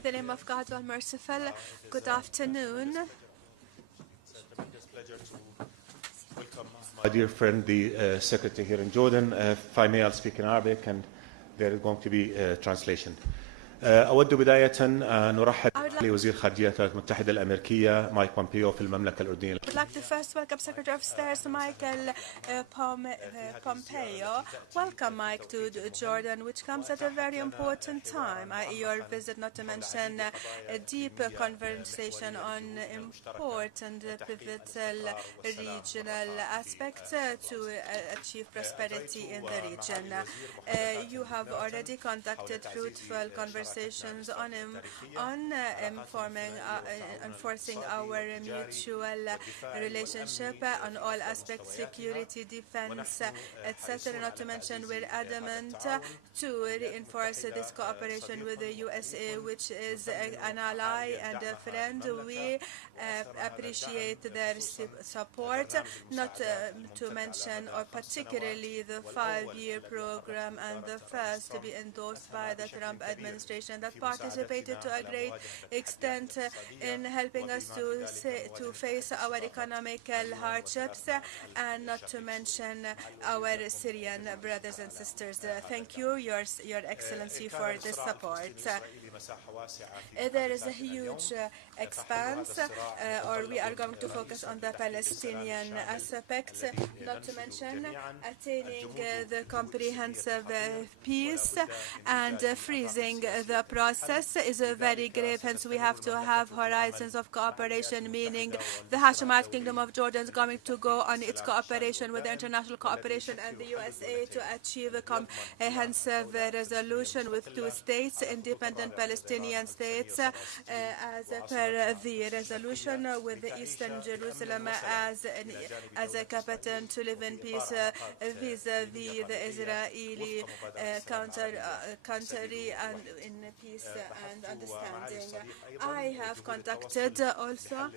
In the name of God, the Merciful, good afternoon. My dear friend, the secretary here in Jordan, if I may, I'll speak in Arabic and there is going to be translation. أود بداية أن نرحب بوزير خارجية الولايات المتحدة الأمريكية مايك بومبيو في المملكة الأردنية. I would like to first welcome Secretary of State Michael Pompeo. Welcome, Mike, to Jordan, which comes at a very important time. Your visit, not to mention a deep conversation on important pivotal regional aspects to achieve prosperity in the region. You have already conducted fruitful conversations on enforcing our mutual relationship on all aspects, security, defense, etc. Not to mention we're adamant to reinforce this cooperation with the USA, which is an ally and a friend. We appreciate their support, not to mention or particularly the 5-year program and the first to be endorsed by the Trump administration that participated to a great extent in helping us to face our economical hardships and not to mention our Syrian brothers and sisters. Thank you, Your Excellency, for this support. There is a huge expanse, or we are going to focus on the Palestinian aspects, not to mention attaining the comprehensive peace and freezing the process is very grave. Hence, we have to have horizons of cooperation, meaning the Hashemite Kingdom of Jordan is going to go on its cooperation with the international cooperation and the USA to achieve a comprehensive resolution with 2 states, independent Palestinian states, as per the resolution, with the Eastern Jerusalem as a capital to live in peace vis-a-vis the Israeli country and in peace and understanding. I have conducted also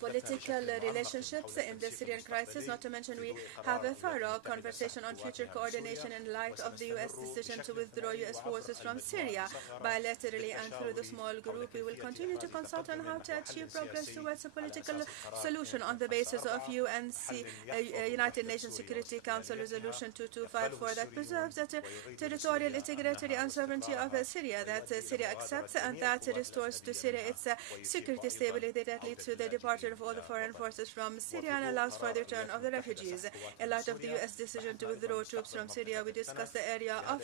political relationships in the Syrian crisis, not to mention we have a thorough conversation on future coordination in light of the U.S. decision to withdraw U.S. forces from Syria. Bilaterally and through the small group, we will continue to consult on how to achieve progress towards a political solution on the basis of United Nations Security Council Resolution 2254 that preserves the territorial integrity and sovereignty of Syria, that Syria accepts and that restores to Syria its security stability that leads to the departure of all the foreign forces from Syria and allows for the return of the refugees. In light of the U.S. decision to withdraw troops from Syria, we discussed the area of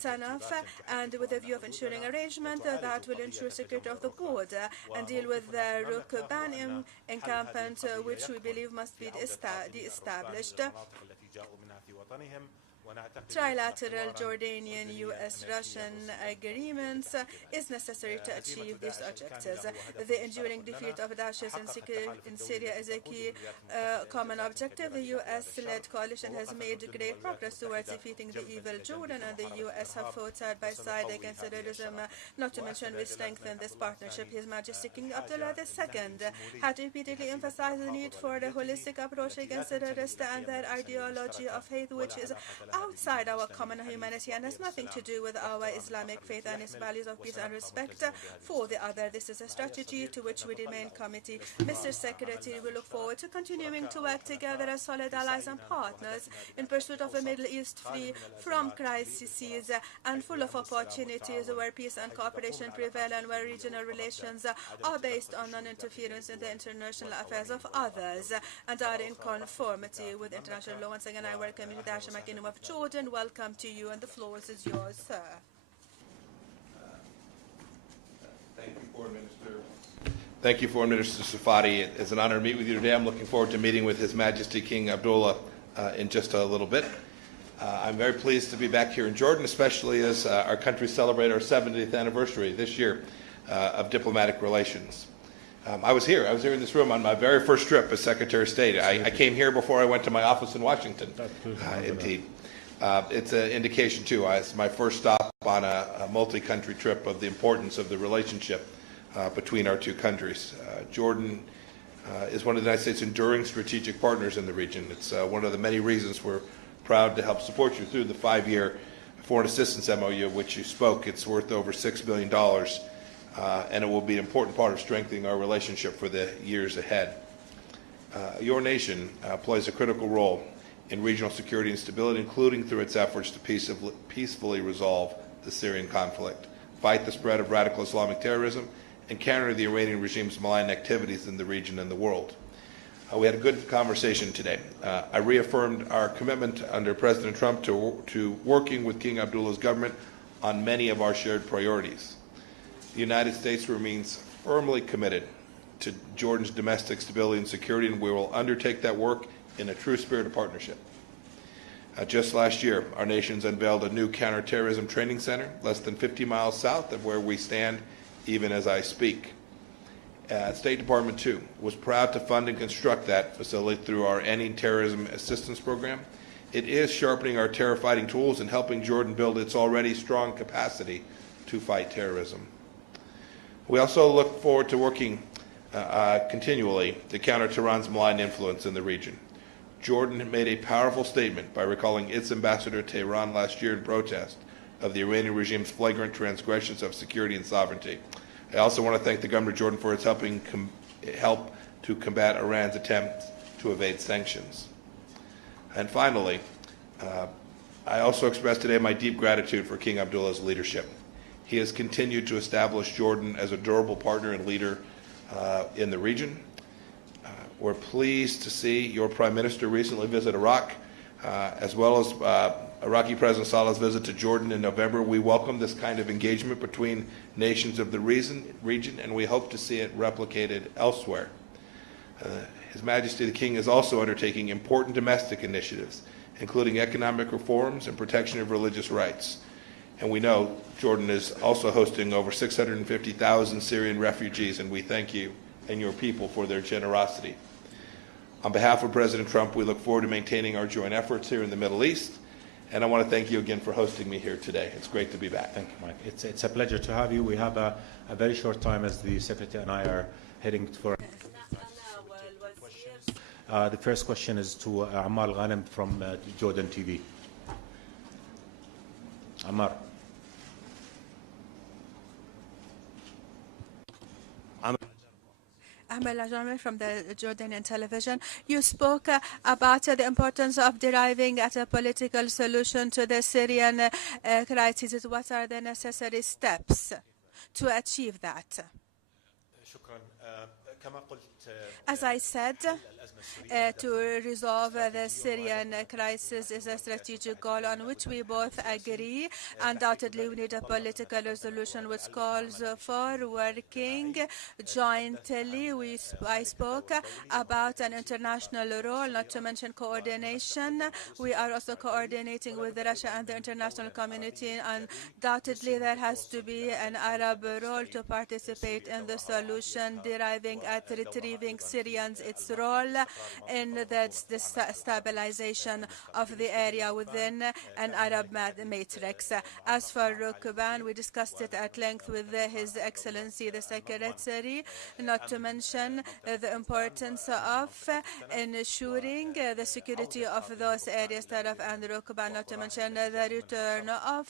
Tanaf and with a view of ensuring arrangement that will ensure security of the border and deal with the Rukban encampment, which we believe must be de-established. Trilateral Jordanian-U.S.-Russian agreements is necessary to achieve these objectives. The enduring defeat of Daesh in Syria is a key common objective. The U.S.-led coalition has made great progress towards defeating the evil Jordan, and the U.S. have fought side by side against terrorism. Not to mention, we strengthen this partnership. His Majesty King Abdullah II had repeatedly emphasized the need for a holistic approach against terrorists and their ideology of hate, which is outside our common humanity and has nothing to do with our Islamic faith and its values of peace and respect for the other. This is a strategy to which we remain committed. Mr. Secretary, we look forward to continuing to work together as solid allies and partners in pursuit of a Middle East free from crises and full of opportunities, where peace and cooperation prevail and where regional relations are based on non-interference in the international affairs of others and are in conformity with international law. Once again, I welcome you to the Hashemite Kingdom of Jordan. Welcome to you, and the floor is yours, sir. Thank you, Foreign Minister Safadi. It's an honor to meet with you today. I'm looking forward to meeting with His Majesty King Abdullah in just a little bit. I'm very pleased to be back here in Jordan, especially as our country celebrates our 70th anniversary this year of diplomatic relations. I was here in this room on my very first trip as Secretary of State. I came here before I went to my office in Washington. Indeed. It's an indication, too. It's my first stop on a multi-country trip of the importance of the relationship between our 2 countries. Jordan is one of the United States' enduring strategic partners in the region. It's one of the many reasons we're proud to help support you through the 5-year foreign assistance MOU, of which you spoke. It's worth over $6 billion, and it will be an important part of strengthening our relationship for the years ahead. Your nation plays a critical role in regional security and stability, including through its efforts to peacefully resolve the Syrian conflict, fight the spread of radical Islamic terrorism, and counter the Iranian regime's malign activities in the region and the world. We had a good conversation today. I reaffirmed our commitment under President Trump to working with King Abdullah's government on many of our shared priorities. The United States remains firmly committed to Jordan's domestic stability and security, and we will undertake that work in a true spirit of partnership. Just last year, our nations unveiled a new counterterrorism training center less than 50 miles south of where we stand even as I speak. State Department, too, was proud to fund and construct that facility through our anti-terrorism assistance program. It is sharpening our terror fighting tools and helping Jordan build its already strong capacity to fight terrorism. We also look forward to working continually to counter Tehran's malign influence in the region. Jordan made a powerful statement by recalling its ambassador to Tehran last year in protest of the Iranian regime's flagrant transgressions of security and sovereignty. I also want to thank the government of Jordan for its help to combat Iran's attempts to evade sanctions. And finally, I also express today my deep gratitude for King Abdullah's leadership. He has continued to establish Jordan as a durable partner and leader in the region. We're pleased to see your Prime Minister recently visit Iraq, as well as Iraqi President Saleh's visit to Jordan in November. We welcome this kind of engagement between nations of the region, and we hope to see it replicated elsewhere. His Majesty the King is also undertaking important domestic initiatives, including economic reforms and protection of religious rights. And we know Jordan is also hosting over 650,000 Syrian refugees, and we thank you and your people for their generosity. On behalf of President Trump, we look forward to maintaining our joint efforts here in the Middle East, and I want to thank you again for hosting me here today. It's great to be back. Thank you, Mike. It's a pleasure to have you. We have a very short time as the Secretary and I are heading for... the first question is to Ammar Ghanem from Jordan TV. Ammar. Ahmed Al-Jarmi from the Jordanian television. You spoke about the importance of deriving at a political solution to the Syrian crisis. What are the necessary steps to achieve that? As I said, to resolve the Syrian crisis is a strategic goal on which we both agree. Undoubtedly, we need a political resolution which calls for working jointly. I spoke about an international role, not to mention coordination. We are also coordinating with Russia and the international community. Undoubtedly, there has to be an Arab role to participate in the solution, deriving at retrieving Syrians its role in the stabilization of the area within an Arab matrix. As for Rukban, we discussed it at length with His Excellency the Secretary, not to mention the importance of ensuring the security of those areas, Taraf and Rukban, not to mention the return of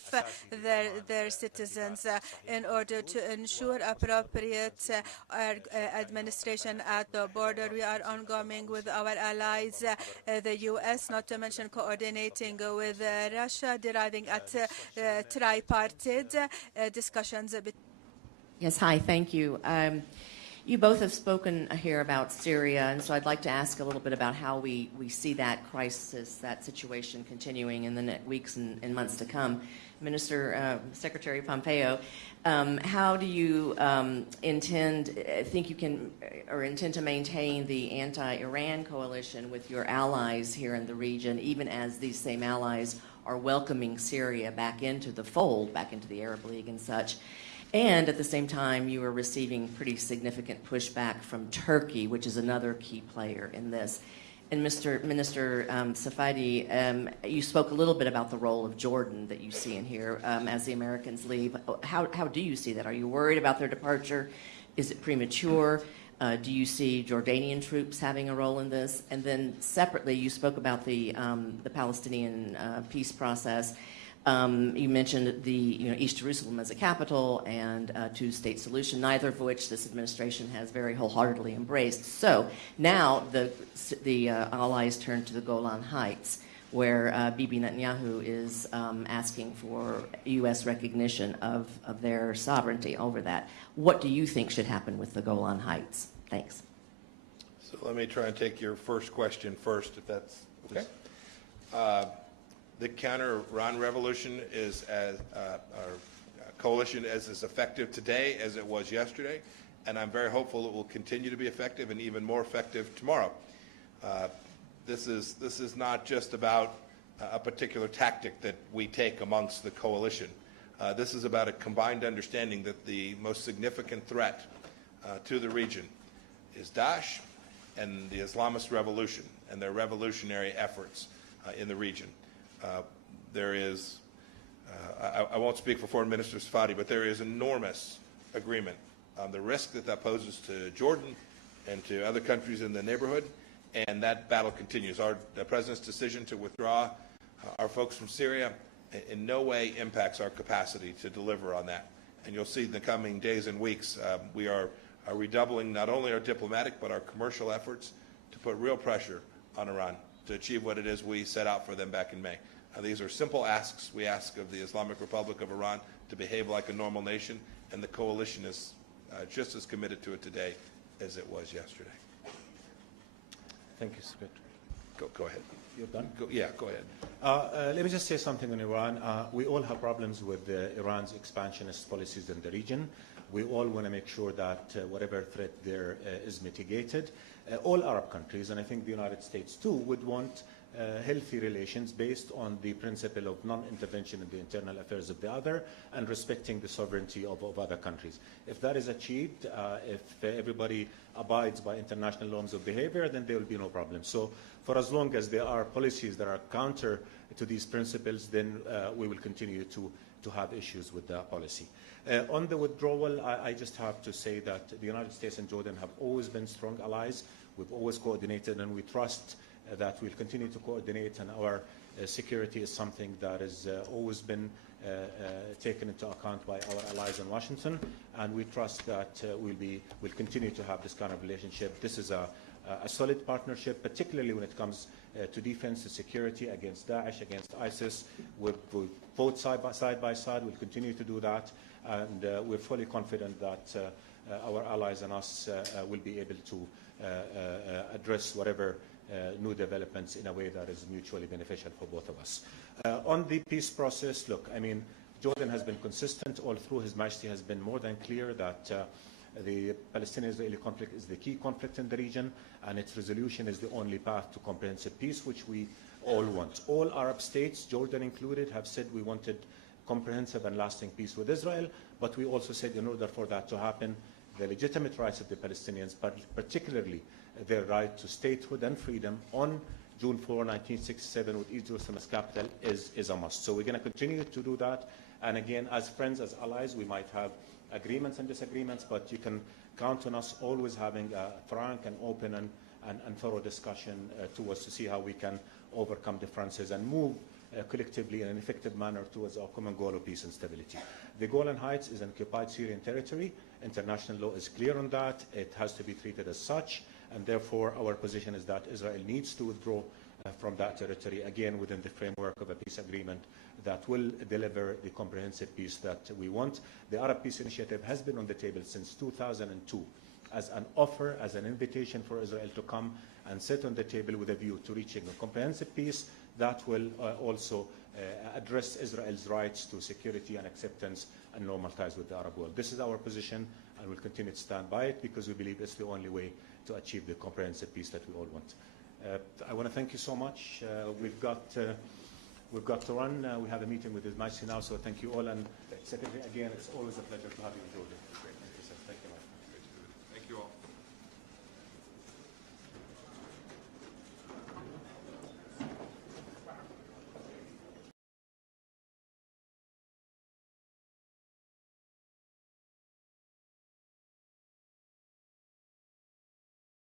their citizens in order to ensure appropriate administration at the border. We are ongoing with our allies, the U.S., not to mention coordinating with Russia, deriving at tripartite discussions. Yes, hi, thank you. You both have spoken here about Syria, and so I'd like to ask a little bit about how we see that crisis, that situation continuing in the weeks and months to come. Secretary Pompeo, how do you intend to maintain the anti-Iran coalition with your allies here in the region, even as these same allies are welcoming Syria back into the fold, back into the Arab League and such? And at the same time, you are receiving pretty significant pushback from Turkey, which is another key player in this. And Minister Safadi, you spoke a little bit about the role of Jordan that you see in here as the Americans leave. How do you see that? Are you worried about their departure? Is it premature? Do you see Jordanian troops having a role in this? And then separately, you spoke about the Palestinian peace process. You mentioned the East Jerusalem as a capital and a two-state solution, neither of which this administration has very wholeheartedly embraced. So now the allies turn to the Golan Heights, where Bibi Netanyahu is asking for U.S. recognition of their sovereignty over that. What do you think should happen with the Golan Heights? Thanks. So let me try and take your first question first, if that's okay. The counter-Iran revolution is our coalition is as effective today as it was yesterday, and I'm very hopeful it will continue to be effective and even more effective tomorrow. This is not just about a particular tactic that we take amongst the coalition. This is about a combined understanding that the most significant threat to the region is Daesh and the Islamist revolution and their revolutionary efforts in the region. There is, I won't speak for Foreign Minister Safadi, but there is enormous agreement on the risk that poses to Jordan and to other countries in the neighborhood, and that battle continues. The President's decision to withdraw our folks from Syria in no way impacts our capacity to deliver on that. And you'll see in the coming days and weeks, we are redoubling not only our diplomatic but our commercial efforts to put real pressure on Iran to achieve what it is we set out for them back in May. These are simple asks. We ask of the Islamic Republic of Iran to behave like a normal nation, and the coalition is just as committed to it today as it was yesterday. Thank you, Secretary. Go ahead. You're done? Yeah, go ahead. Let me just say something on Iran. We all have problems with Iran's expansionist policies in the region. We all want to make sure that whatever threat there is mitigated. All Arab countries, and I think the United States too, would want healthy relations based on the principle of non-intervention in the internal affairs of the other and respecting the sovereignty of other countries. If that is achieved, if everybody abides by international norms of behavior, then there will be no problem. So for as long as there are policies that are counter to these principles, then we will continue to have issues with the policy. On the withdrawal, I just have to say that the United States and Jordan have always been strong allies. We've always coordinated, and we trust that we'll continue to coordinate, and our security is something that has always been taken into account by our allies in Washington, and we trust that we'll continue to have this kind of relationship. This is a solid partnership, particularly when it comes to defense and security against Daesh, against ISIS. We've fought side by side. We'll continue to do that, and we're fully confident that our allies and us will be able to address whatever new developments in a way that is mutually beneficial for both of us. On the peace process, look, I mean, Jordan has been consistent all through. His Majesty has been more than clear that the Palestinian-Israeli conflict is the key conflict in the region, and its resolution is the only path to comprehensive peace, which we all want. All Arab states, Jordan included, have said we wanted comprehensive and lasting peace with Israel, but we also said in order for that to happen, the legitimate rights of the Palestinians, but particularly their right to statehood and freedom on June 4, 1967, with East Jerusalem as capital, is a must. So we're going to continue to do that. And again, as friends, as allies, we might have agreements and disagreements, but you can count on us always having a frank and open and thorough discussion towards to see how we can overcome differences and move collectively in an effective manner towards our common goal of peace and stability. The Golan Heights is an occupied Syrian territory. International law is clear on that. It has to be treated as such, and therefore our position is that Israel needs to withdraw from that territory, again within the framework of a peace agreement that will deliver the comprehensive peace that we want. The Arab Peace Initiative has been on the table since 2002 as an offer, as an invitation for Israel to come and sit on the table with a view to reaching a comprehensive peace that will also address Israel's rights to security and acceptance and normal ties with the Arab world. This is our position, and we'll continue to stand by it because we believe it's the only way to achieve the comprehensive peace that we all want. I want to thank you so much. We've got to run. We have a meeting with His Majesty now, so thank you all. And Secretary, again, it's always a pleasure to have you, George.